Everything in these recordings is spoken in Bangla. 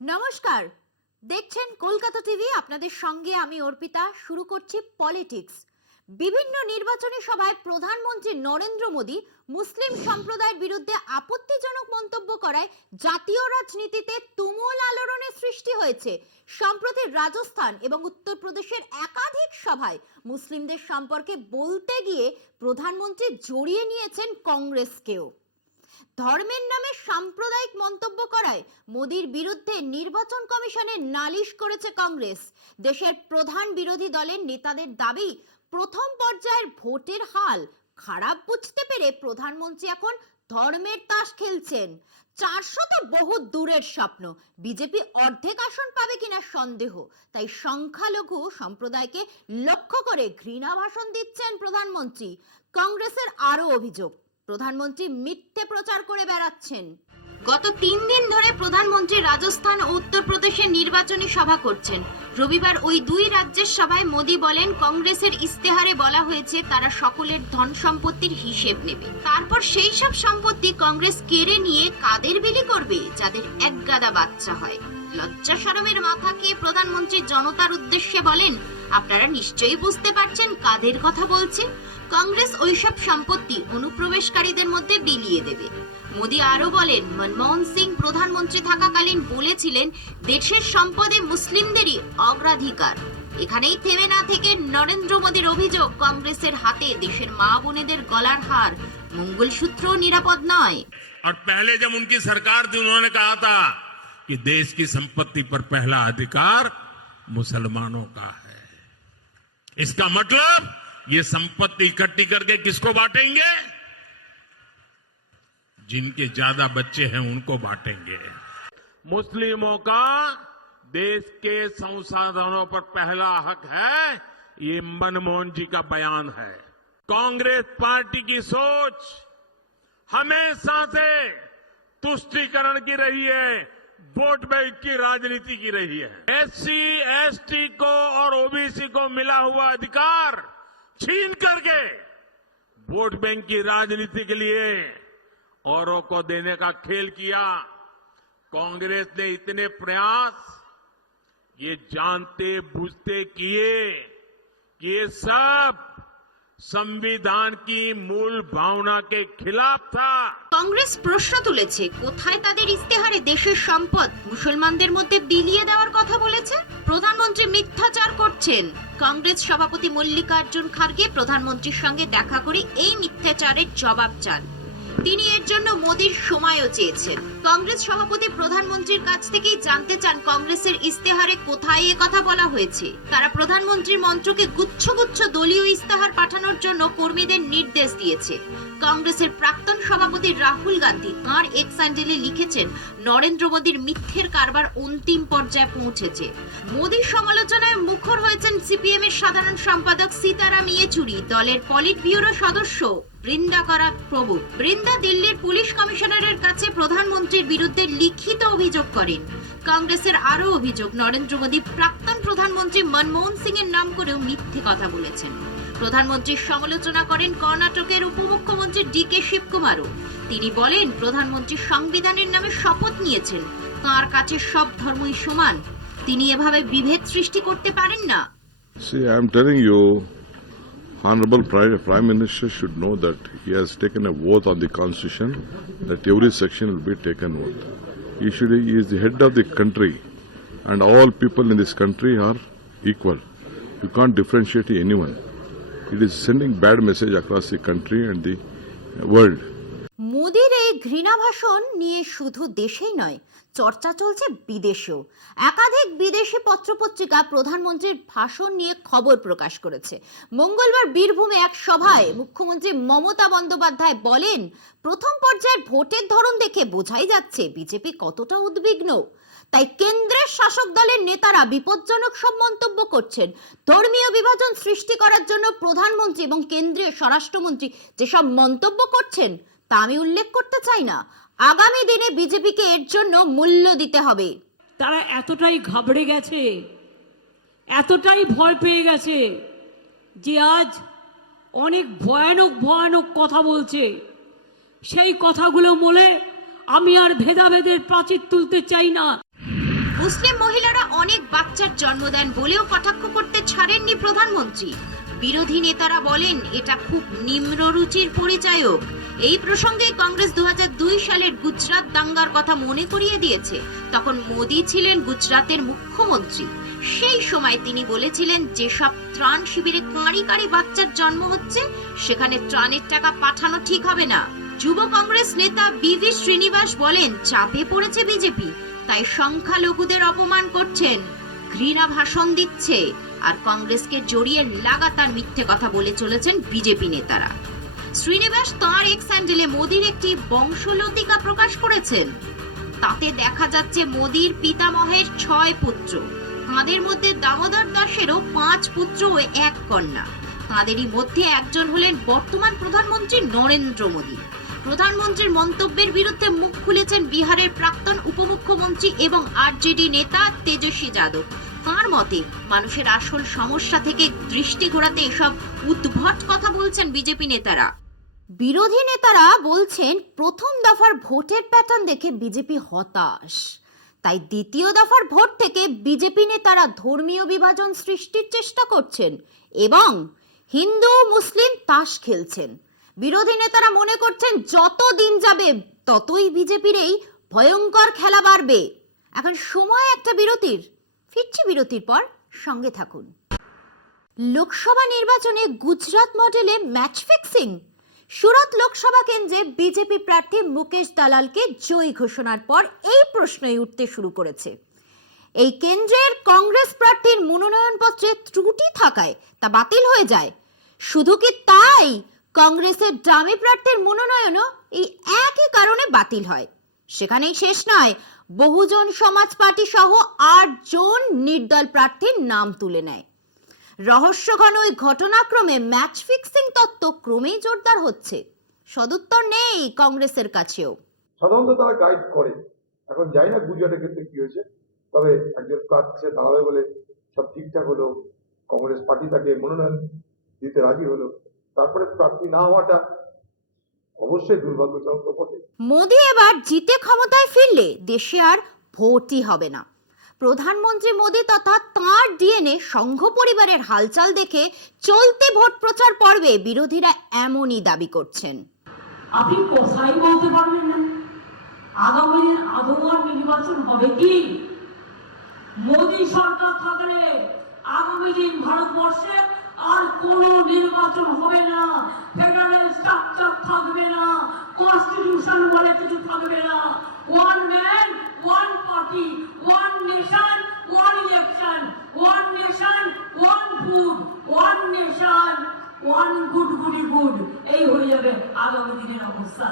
নমস্কার, দেখছেন কলকাতা টিভি। আপনাদের সঙ্গে আমি অর্পিতা। শুরু করছি পলিটিক্স। বিভিন্ন নির্বাচনী সভায় প্রধানমন্ত্রী নরেন্দ্র মোদী মুসলিম সম্প্রদায়ের বিরুদ্ধে আপত্তিজনক মন্তব্য করায় জাতীয় রাজনীতিতে তুমুল আলোড়নের সৃষ্টি হয়েছে। সম্প্রতি রাজস্থান এবং উত্তরপ্রদেশের একাধিক সভায় মুসলিমদের সম্পর্কে বলতে গিয়ে প্রধানমন্ত্রী জড়িয়ে নিয়েছেন কংগ্রেসকেও। ধর্মের নামে সাম্প্রদায়িক মন্তব্য করায় মোদির বিরুদ্ধে নির্বাচন কমিশনে নালিশ করেছে কংগ্রেস। দেশের প্রধান বিরোধী দলের নেতাদের দাবি, প্রথম পর্যায়ের ভোটের হাল খারাপ বুঝতে পেরে প্রধানমন্ত্রী এখন ধর্মের তাস খেলছেন। 400 তো বহু দূরের স্বপ্ন, বিজেপি অর্ধেক আসন পাবে কিনা সন্দেহ। তাই সংখ্যালঘু সম্প্রদায়কে লক্ষ্য করে ঘৃণা ভাষণ দিচ্ছেন প্রধানমন্ত্রী। কংগ্রেসের আরো অভিযোগ, প্রধানমন্ত্রী মিথ্যে প্রচার করে বেড়াচ্ছেন। গত 3 দিন ধরে প্রধানমন্ত্রী রাজস্থান ও উত্তরপ্রদেশে নির্বাচনী সভা করছেন। রবিবার ওই দুই রাজ্যের সভায় মোদী বলেন, কংগ্রেসের ইস্তেহারে বলা হয়েছে তারা সকলের ধন সম্পত্তির হিসেব নেবে। তারপর সেই সব সম্পত্তি কংগ্রেস কেড়ে নিয়ে কাদের বিলি করবে, যাদের একগাদা বাচ্চা হয়। লজ্জা শরমের মাথা খেয়ে প্রধানমন্ত্রী জনতার উদ্দেশ্যে বলেন, আপনারা নিশ্চয়ই বুঝতে পারছেন কাদের কথা বলছে। কংগ্রেস ওইসব সম্পত্তি অনুপ্রবেশকারীদের মধ্যে বিলিয়ে দেবে। মোদী আরো বলেন, মনমোহন সিং প্রধানমন্ত্রী থাকাকালীন বলেছিলেন দেশের সম্পদে মুসলিমদেরই অগ্রাধিকার। এখানেই থেমে না থেকে নরেন্দ্র মোদীর অভিযোগ, কংগ্রেসের হাতে দেশের মা বোনেদের গলার হার, মঙ্গলসূত্র নিরাপদ নয়। और पहले जब उनकी सरकार थी उन्होंने कहा था कि देश की संपत्ति पर पहला अधिकार मुसलमानों का है। इसका मतलब ये संपत्ति इकट्ठी करके किसको बांटेंगे? जिनके ज्यादा बच्चे हैं उनको बांटेंगे। मुस्लिमों का देश के संसाधनों पर पहला हक है, ये मनमोहन जी का बयान है। कांग्रेस पार्टी की सोच हमेशा से तुष्टीकरण की रही है, वोट बैंक की राजनीति की रही है। एससी एसटी को और ओबीसी को मिला हुआ अधिकार छीन करके वोट बैंक की राजनीति के लिए औरों को देने का खेल किया। कांग्रेस ने इतने प्रयास ये जानते बूझते किए कि ये सब संविधान की मूल भावना के खिलाफ था। কংগ্রেস প্রশ্ন তুলেছে, কোথায় তাদের ইস্তেহারে দেশের সম্পদ মুসলমানদের মধ্যে বিলিয়ে দেওয়ার কথা বলেছে? প্রধানমন্ত্রী মিথ্যাচার করছেন। কংগ্রেস সভাপতি মল্লিকার্জুন খার্গে প্রধানমন্ত্রীর সঙ্গে দেখা করে এই মিথ্যাচারের জবাব চান। তিনি এর জন্য মোদির সময়ও চেয়েছেন। কংগ্রেস সভাপতি প্রধানমন্ত্রীর কাছ থেকেই জানতে চান কংগ্রেসের ইস্তেহারে কোথায় এ কথা বলা হয়েছে। তারা প্রধানমন্ত্রীর মন্ত্রকে গুচ্ছ গুচ্ছ দলীয় ইস্তেহার পাঠানোর জন্য কর্মীদের নির্দেশ দিয়েছে। কংগ্রেসের প্রাক্তন সভাপতি রাহুল গান্ধী তাঁর এক্স হ্যান্ডেলে লিখেছেন, নরেন্দ্র মোদীর মিথ্যের কারবার অন্তিম পর্যায়ে পৌঁছেছে। মোদীর সমালোচনায় মুখর হয়েছেন সিপিএম এর সাধারণ সম্পাদক সীতারাম ইয়েচুরি, দলের পলিট ব্যুরো সদস্য বৃন্দা করা প্রভু। বৃন্দা দিল্লির পুলিশ কমিশনারের কাছে প্রধানমন্ত্রীর বিরুদ্ধে লিখিত অভিযোগ করেন। কংগ্রেসের আরো অভিযোগ, নরেন্দ্র মোদী প্রাক্তন প্রধানমন্ত্রী মনমোহন সিং এর নাম করেও মিথ্যে কথা বলেছেন। প্রধানমন্ত্রীর সমালোচনা করেন কর্ণাটকের উপমুখ্যমন্ত্রী ডিকে শিবকুমারও। তিনি বলেন, প্রধানমন্ত্রী সংবিধানের নামে শপথ নিয়েছেন, তাঁর কাছে সব ধর্মই সমান। তিনি এভাবে বিভেদ সৃষ্টি করতে পারেন না। See, I am telling you, Honorable Prime Minister should know that he has taken a oath on the Constitution that every section will be taken oath. He is the head of the country, and all people in this country are equal. You can't differentiate anyone. It is sending bad message across the country and the world. মোদির এই ঘৃণা ভাষণ নিয়ে শুধু দেশেই নয়, চর্চা চলছে বিদেশেও। একাধিক বিদেশি পত্রপত্রিকা প্রধানমন্ত্রীর ভাষণ নিয়ে খবর প্রকাশ করেছে। মঙ্গলবার বীরভূমে এক সভায় মুখ্যমন্ত্রী মমতা বন্দ্যোপাধ্যায় বলেন, প্রথম পর্যায়ের ভোটের ধরন দেখে বোঝাই যাচ্ছে বিজেপি কতটা উদ্বিগ্ন। তাই কেন্দ্রের শাসক দলের নেতারা বিপজ্জনক সব মন্তব্য করছেন। ধর্মীয় বিভাজন সৃষ্টি করার জন্য প্রধানমন্ত্রী এবং কেন্দ্রীয় স্বরাষ্ট্রমন্ত্রী যেসব মন্তব্য করছেন তা আমি উল্লেখ করতে চাই না। আগামী দিনে বিজেপিকে এর জন্য মূল্য দিতে হবে। তারা এতটাই ঘাবড়ে গেছে, এতটাই ভয় পেয়ে গেছে যে আজ অনেক ভয়ানক ভয়ানক কথা বলছে। সেই কথাগুলো বলে আমি আর ভেদাভেদের প্রাচীর তুলতে চাই না। মুসলিম মহিলারা অনেক বাচ্চার জন্ম দেন বলেও কটাক্ষ করতে ছাড়েননি প্রধানমন্ত্রী। বিরোধী নেতারা বলেন এটা খুব নিম্নরুচির পরিচায়ক। এই প্রসঙ্গে কংগ্রেস 2002 সালের গুজরাট দাঙ্গার কথা মনে করিয়ে দিয়েছে। তখন মোদি ছিলেন গুজরাটের মুখ্যমন্ত্রী। সেই সময় তিনি বলেছিলেন যেসব ত্রাণ শিবিরে কাঁড়ি কাঁড়ি বাচ্চার জন্ম হচ্ছে সেখানে ত্রাণের টাকা পাঠানো ঠিক হবে না। যুব কংগ্রেস নেতা বিভি শ্রীনিবাস বলেন চাপে পড়েছে বিজেপি, তাই সংখ্যালঘুদের অপমান করছেন, ঘৃণা ভাষণ দিচ্ছে আর কংগ্রেসকে জড়িয়ে লাগাতার মিথ্যে কথা বলে চলেছেন বিজেপি নেতারা। শ্রীনিবাস তাঁর এক্স হ্যান্ডেলে মোদির একটি বংশলতিকা প্রকাশ করেছেন। তাতে দেখা যাচ্ছে মোদির পিতামহের 6 পুত্র, তাঁদের মধ্যে দামোদর দাসেরও 5 পুত্র ও 1 কন্যা। তাঁদেরই মধ্যে একজন হলেন বর্তমান প্রধানমন্ত্রী নরেন্দ্র মোদি। প্রধানমন্ত্রীর মন্তব্যের বিরুদ্ধে মুখ খুলেছেন বিহারের প্রাক্তন উপমুখ্যমন্ত্রী এবং আরজেডি নেতা তেজস্বী যাদব। তাঁর মতে মানুষের আসল সমস্যা থেকে দৃষ্টি ঘোরাতে এসব উদ্ভট কথা বলছেন বিজেপি নেতারা। বিরোধী নেতারা বলছেন প্রথম দফার ভোটের প্যাটার্ন দেখে বিজেপি হতাশ, তাই দ্বিতীয় দফার ভোট থেকে বিজেপি নেতারা ধর্মীয় বিভাজন সৃষ্টির চেষ্টা করছেন এবং হিন্দু মুসলিম তাস খেলছেন। বিরোধী নেতারা মনে করছেন যত দিন যাবে ততই বিজেপির এই ভয়ঙ্কর খেলা বাড়বে। এখন সময় একটা বিরতির, ফিরছি বিরতির পর, সঙ্গে থাকুন। লোকসভা নির্বাচনে গুজরাট মডেলে ম্যাচ ফিক্সিং। সুরত লোকসভা কেন্দ্রে বিজেপি প্রার্থী মুকেশ দালালকে জয়ী ঘোষণার পর এই প্রশ্নই উঠতে শুরু করেছে। এই কেন্দ্রের কংগ্রেস প্রার্থীর মনোনয়নপত্রে ত্রুটি থাকায় তা বাতিল হয়ে যায়। শুধু কি তাই, কংগ্রেসের ডামি প্রার্থীর মনোনয়নও এই একই কারণে বাতিল হয়। সেখানেই শেষ নয়, বহুজন সমাজ পার্টি সহ 8 জন নির্দল প্রার্থীর নাম তুলে নেয়। রহস্যঘন ওই ঘটনাক্রমে ম্যাচ ফিক্সিং তত্ত্ব ক্রমেই জোরদার হচ্ছে। সদুত্তর নেই কংগ্রেসের কাছেও। সাধারণত তারা গাইড করে, এখন জানি না গুজরাটের ক্ষেত্রে কি হয়েছে, তবে একজন প্রার্থী দাঁড়াবে বলে সব ঠিকঠাক হলো, কংগ্রেস পার্টি তাকে মনোনয়ন দিতে রাজি হলো, তারপরে প্রার্থী না হওয়াটা অবশ্যই দুর্ভাগ্যজনক তো বটে। মোদি এবার জিতে ক্ষমতায় ফিরলে দেশে আর ভোটই হবে না। প্রধানমন্ত্রী মোদি তথা তাঁর ডিএনএ সংঘ পরিবারের হালচাল দেখে চলতি ভোট প্রচার পর্বে বিরোধীরা এমনই দাবি করছেন। আপনি কোথায় বলতে পারবেন না আগামী আদৌ নির্বাচন হবে কি? মোদি সরকার থাকলে আগামী দিন ভারতবর্ষে আর কোন নির্বাচন হবে না, ফেডারেল স্ট্রাকচার থাকবে না, কনস্টিটিউশন বলে কিছু থাকবে না। One man one party, one nation one election, one nation one food, one nation one good goody good, এই হয়ে যাবে আগামী দিনের অবস্থা।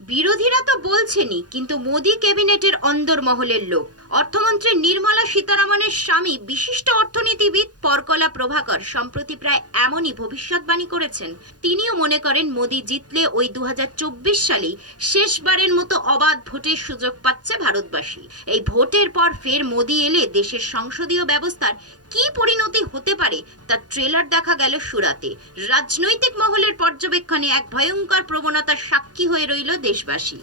বিরোধীরা তো বলছেনই, কিন্তু মোদি ক্যাবিনেটের অন্দরমহলের লোক অর্থমন্ত্রী নির্মলা সীতারামনের স্বামী বিশিষ্ট অর্থনীতিবিদ পরকলা প্রভাকর সম্প্রতি প্রায় এমনই ভবিষ্যৎবাণী করেছেন। তিনিও মনে করেন মোদি জিতলে ওই 2024 সালেই শেষবারের মতো অবাধ ভোটের সুযোগ পাচ্ছে ভারতবাসী। এই ভোটের পর ফের মোদি এলে দেশের সংসদীয় ব্যবস্থার কি পরিণতি হতে পারে তার ট্রেলার দেখা গেল সুরাতে। রাজনৈতিক মহলের পর্যবেক্ষণে এক ভয়ঙ্কর প্রবণতার সাক্ষী হয়ে রইল দেশবাসী।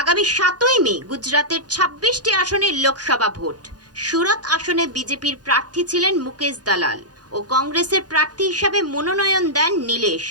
আগামী 7ই মে গুজরাতের 26টি আসনের লোকসভা ভোট। সুরত আসনে বিজেপির প্রার্থী ছিলেন মুকেশ দালাল ও কংগ্রেসের প্রার্থী হিসাবে মনোনয়ন দেন নীলেশ।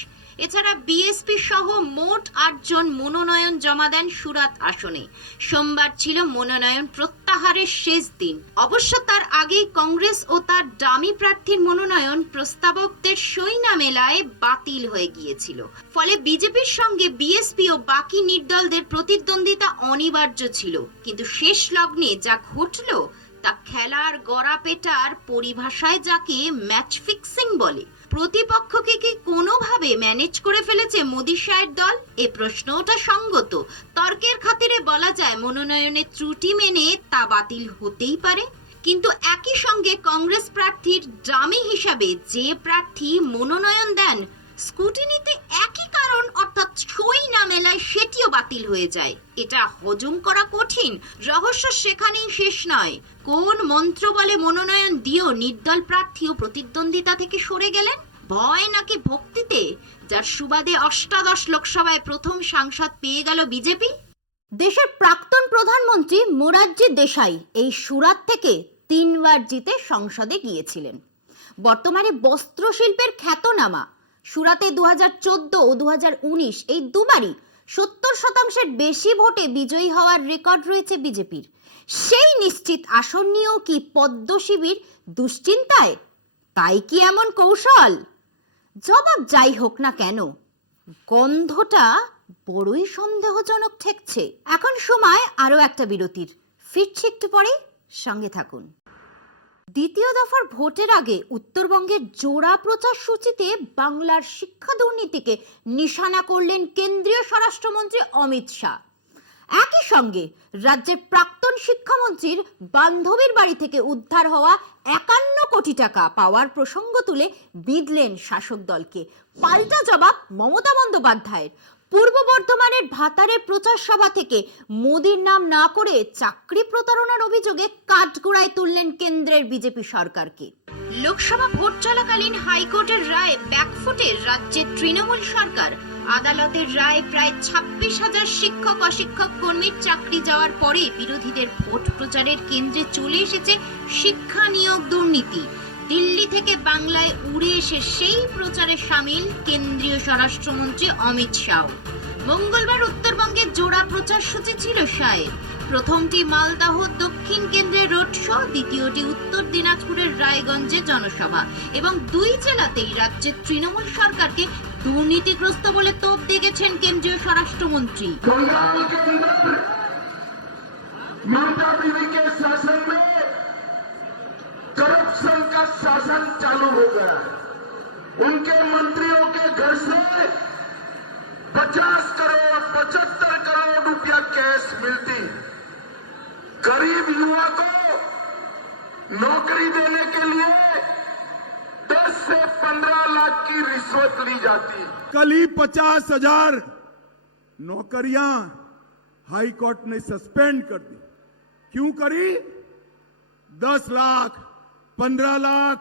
এছাড়া বিএসপি সহ মোট 8 জন মনোনয়ন জমা দেন সুরাত আসনে। সোমবার ছিল মনোনয়ন প্রত্যাহারের শেষ দিন। অবশ্য তার আগেই কংগ্রেস ও তার ডামি প্রার্থীর মনোনয়ন প্রস্তাবকদের সই না মেলায় বাতিল হয়ে গিয়েছিল। ফলে বিজেপির সঙ্গে বিএসপি ও বাকি নির্দলদের প্রতিদ্বন্দ্বিতা অনিবার্য ছিল। কিন্তু শেষ লগ্নে যা ঘটল তা খেলার গড়াপেটার পরিভাষায় যাকে ম্যাচ ফিক্সিং বলে। প্রতিপক্ষকে কি কোনোভাবে ম্যানেজ করে ফেলেছে মোদি শাহের দল? এ প্রশ্নটা সঙ্গত। তর্কের খাতিরে বলা যায় মনোনয়নের ত্রুটি মেনে তা বাতিল হতেই পারে, কিন্তু একই সঙ্গে কংগ্রেস প্রার্থীর ডামি হিসাবে যে প্রার্থী মনোনয়ন দেন স্কুটিনিতে একই কারণ অর্থাৎ সই না মেলায় সেটিও বাতিল হয়ে যায়। এটা হজম করা কঠিন। রহস্য সেখানেই শেষ নয়। কোন মন্ত্র বলে মনোনয়ন দিয়েও নির্দল প্রার্থীও প্রতিদ্বন্দ্বিতা থেকে সরে গেলেন? ভয় নাকি ভক্তিতে, যার সুবাদে অষ্টাদশ লোকসভায় প্রথম সাংসদ পেয়ে গেল বিজেপি? দেশের প্রাক্তন প্রধানমন্ত্রী মোরারজি দেশাই এই সুরাত থেকে 3 বার জিতে সংসদে গিয়েছিলেন। বর্তমানে বস্ত্রশিল্পের খ্যাতনামা সুরাতে 2014 ও 2019 এই দুবারই 70% বেশি ভোটে বিজয়ী হওয়ার রেকর্ড রয়েছে বিজেপির। সেই নিশ্চিত আসন নিয়েও কি পদ্ম শিবির দুশ্চিন্তায়? তাই কি এমন কৌশল? জবাব যাই হোক না কেন, গন্ধটা বড়ই সন্দেহজনক ঠেকছে। এখন সময় আরো একটা বিরতির, ফিরছি একটু পরে, সঙ্গে থাকুন। দ্বিতীয় দফার ভোটের আগে উত্তরবঙ্গের জোড়া প্রচার সূচিতে বাংলার শিক্ষা দুর্নীতিকে নিশানা করলেন কেন্দ্রীয় স্বরাষ্ট্রমন্ত্রী অমিত শাহ। একই সঙ্গে রাজ্যের প্রাক্তন শিক্ষামন্ত্রীর বান্ধবীর বাড়ি থেকে উদ্ধার হওয়া 51 কোটি টাকা পাওয়ার প্রসঙ্গ তুলে বিঁধলেন শাসক দলকে। পাল্টা জবাব মমতা বন্দ্যোপাধ্যায়ের। পূর্ব বর্ধমানের ভাতারের প্রচার সভা থেকে মোদির নাম না করে চাকরি প্রতারণার অভিযোগে কাঠগড়ায় তুললেন কেন্দ্রের বিজেপি সরকারকে। লোকসভা ভোট চলাকালীন হাইকোর্টের রায় ব্যাকফুটে রাজ্যের তৃণমূল সরকার। আদালতের রায় প্রায় 26,000 শিক্ষক অশিক্ষক কর্মীর চাকরি যাওয়ার পরে বিরোধীদের ভোট প্রচারের কেন্দ্রে চলে এসেছে শিক্ষা নিয়োগ দুর্নীতি। দিল্লি থেকে বাংলায় উড়ে এসে সেই প্রচারে সামিল কেন্দ্রীয় স্বরাষ্ট্রমন্ত্রী অমিত শাহ। মঙ্গলবার উত্তরবঙ্গের জোড়া প্রচার সূচি ছিল শাহের। প্রথমটি মালদাহ দক্ষিণ কেন্দ্রের রোড শো, দ্বিতীয়টি উত্তর দিনাজপুরের রায়গঞ্জে জনসভা এবং 2 জেলাতেই রাজ্যের তৃণমূল সরকারকে দুর্নীতিগ্রস্ত বলে তোপ দেখেছেন কেন্দ্রীয় স্বরাষ্ট্রমন্ত্রী। बंगाल के अंदर ममता दीदी के शासन में करप्शन का शासन चालू हो गया है। उनके मंत्रियों के घर से 50 करोड़ 75 करोड़ रुपया कैश मिलती। गरीब युवा को नौकरी देने के लिए 10 से 15 लाख की रिश्वत ली जाती है। कल ही 50,000 नौकरियां हाई कोर्ट ने सस्पेंड कर दी। क्यों करी? 10 लाख 15 लाख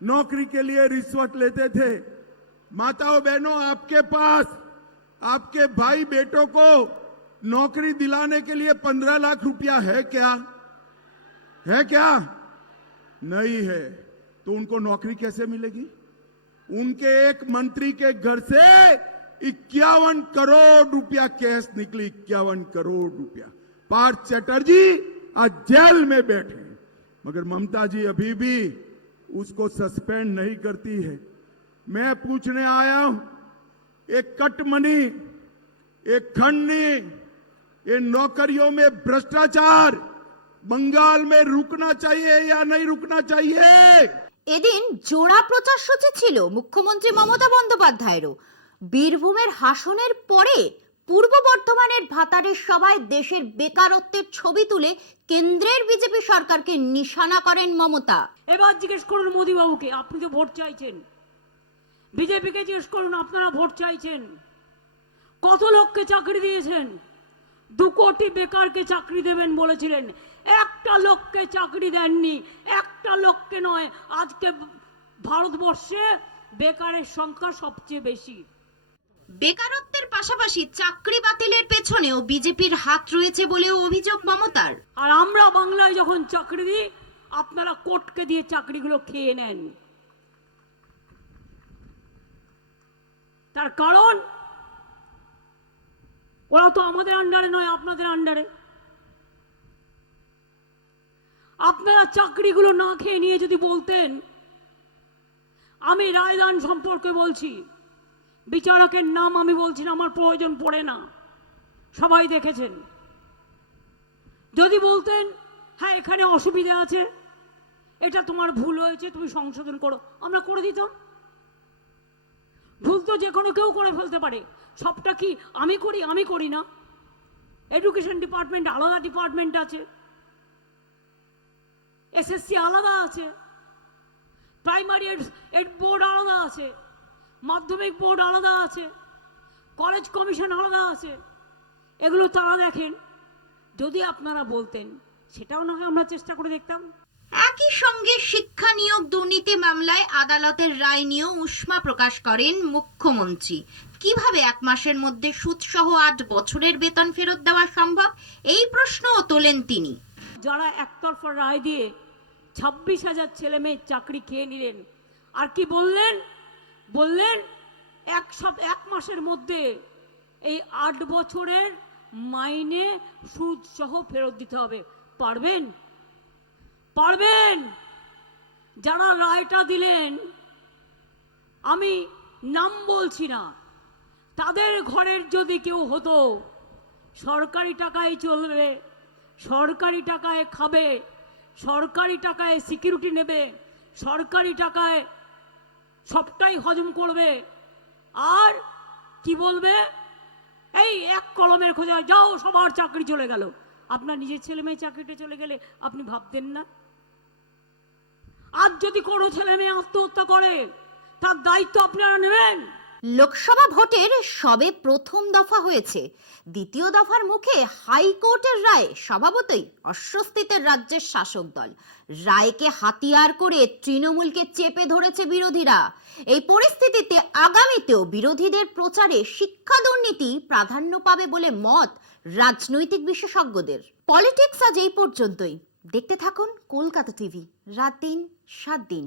नौकरी के लिए रिश्वत लेते थे। माताओं बहनों, आपके पास आपके भाई बेटों को नौकरी दिलाने के लिए 15 लाख रुपया है क्या? है क्या? नहीं है। तो उनको नौकरी कैसे मिलेगी? उनके एक मंत्री के घर से 51 करोड़ रुपया कैश निकली। 51 करोड़ रुपया। पार्थ चैटर्जी आज जेल में बैठे हैं, मगर ममता जी अभी भी उसको सस्पेंड नहीं करती है। मैं पूछने आया हूं, एक कटमनी, एक खंडनी, ये नौकरियों में भ्रष्टाचार बंगाल में रुकना चाहिए या नहीं रुकना चाहिए? এদিন জোড়া প্রচার সূচি ছিল মুখ্যমন্ত্রী মমতা বন্দ্যোপাধ্যায়েরও। বীরভূমের হাসনের পরে পূর্ব বর্ধমানের ভাতারের সভায় দেশের বেকারত্বের ছবি তুলে কেন্দ্রের বিজেপি সরকারকে নিশানা করেন মমতা। এবার জিজ্ঞেস করুন মোদী বাবুকে, আপনি তো ভোট চাইছেন। বিজেপিকে জিজ্ঞেস করুন, আপনারা ভোট চাইছেন। কত লোককে চাকরি দিয়েছেন? 2 কোটি বেকারকে চাকরি দেবেন বলেছিলেন, একটা লোককে চাকরি দেননি। একটা লোককে নয়, আজকে ভারতবর্ষে বেকারের সংখ্যা সবচেয়ে বেশি। বেকারত্বের পাশাপাশি চাকরি বাতিলের পেছনেও বিজেপির হাত রয়েছে বলেও অভিযোগ মমতার। আর আমরা বাংলায় যখন চাকরি দিই, আপনারা কোর্টকে দিয়ে চাকরিগুলো খেয়ে নেন। তার কারণ ওরা তো আমাদের আন্ডারে নয়, আপনাদের আন্ডারে। আপনারা চাকরিগুলো না খেয়ে নিয়ে যদি বলতেন, আমি রায়দান সম্পর্কে বলছি, বিচারকের নাম আমি বলছি না, আমার প্রয়োজন পড়ে না, সবাই দেখেছেন। যদি বলতেন হ্যাঁ এখানে অসুবিধা আছে, এটা তোমার ভুল হয়েছে, তুমি সংশোধন করো, আমরা করে দিতাম। ভুল তো যে কোনো কেউ করে ফেলতে পারে। সবটা কি আমি করি? আমি করি না। এডুকেশন ডিপার্টমেন্ট আলাদা ডিপার্টমেন্ট আছে, এসএসসি আলাদা আছে, প্রাইমারি এড বোর্ড আলাদা আছে, মাধ্যমিক বোর্ড আলাদা আছে, কলেজ কমিশন আলাদা আছে। এগুলো তারা দেখেন। যদি আপনারা বলতেন, সেটাও না হয় আমরা চেষ্টা করে দেখতাম। একই সঙ্গে শিক্ষা নিয়োগ দুর্নীতি মামলায় আদালতের রায় নিয়েও উষ্মা প্রকাশ করেন মুখ্যমন্ত্রী। কিভাবে 1 মাসের মধ্যে সুদসহ 8 বছরের বেতন ফেরত দেওয়া সম্ভব, এই প্রশ্নও তোলেন তিনি। যারা একতরফা রায় দিয়ে 26,000 ছেলে মেয়ের চাকরি খেয়ে নিলেন, আর কি বললেন? বললেন 1 মাসের মধ্যে এই 8 বছরের মাইনে সুদ সহ ফেরত দিতে হবে। পারবেন? পারবেন? যারা রায়টা দিলেন, আমি নাম বলছি না, তাদের ঘরের যদি কেউ হতো, সরকারি টাকায় চলবে, সরকারি টাকায় খাবে, সরকারি টাকায় সিকিউরিটি নেবে, সরকারি টাকায় সবটাই হজম করবে, আর কি বলবে? এই এক কলমের খোঁজা যাও, সবার চাকরি চলে গেল। আপনার নিজের ছেলে মেয়ে চাকরিটা চলে গেলে আপনি ভাবতেন না? আজ যদি কোনো ছেলে মেয়ে আত্মহত্যা করে, তার দায়িত্ব আপনারা নেবেন? লোকসভা ভোটের সবে প্রথম দফা হয়েছে, দ্বিতীয় দফার মুখে হাইকোর্টের রায় স্বভাবতই অস্বস্তিতে রাজ্যের শাসক দল। রায়কে হাতিয়ার করে তৃণমূলকে চেপে ধরেছে বিরোধীরা। এই পরিস্থিতিতে আগামীতেও বিরোধীদের প্রচারে শিক্ষা দুর্নীতি প্রাধান্য পাবে বলে মত রাজনৈতিক বিশেষজ্ঞদের। পলিটিক্স আজ এই পর্যন্তই। দেখতে থাকুন কলকাতা টিভি, রাত দিন 7 দিন।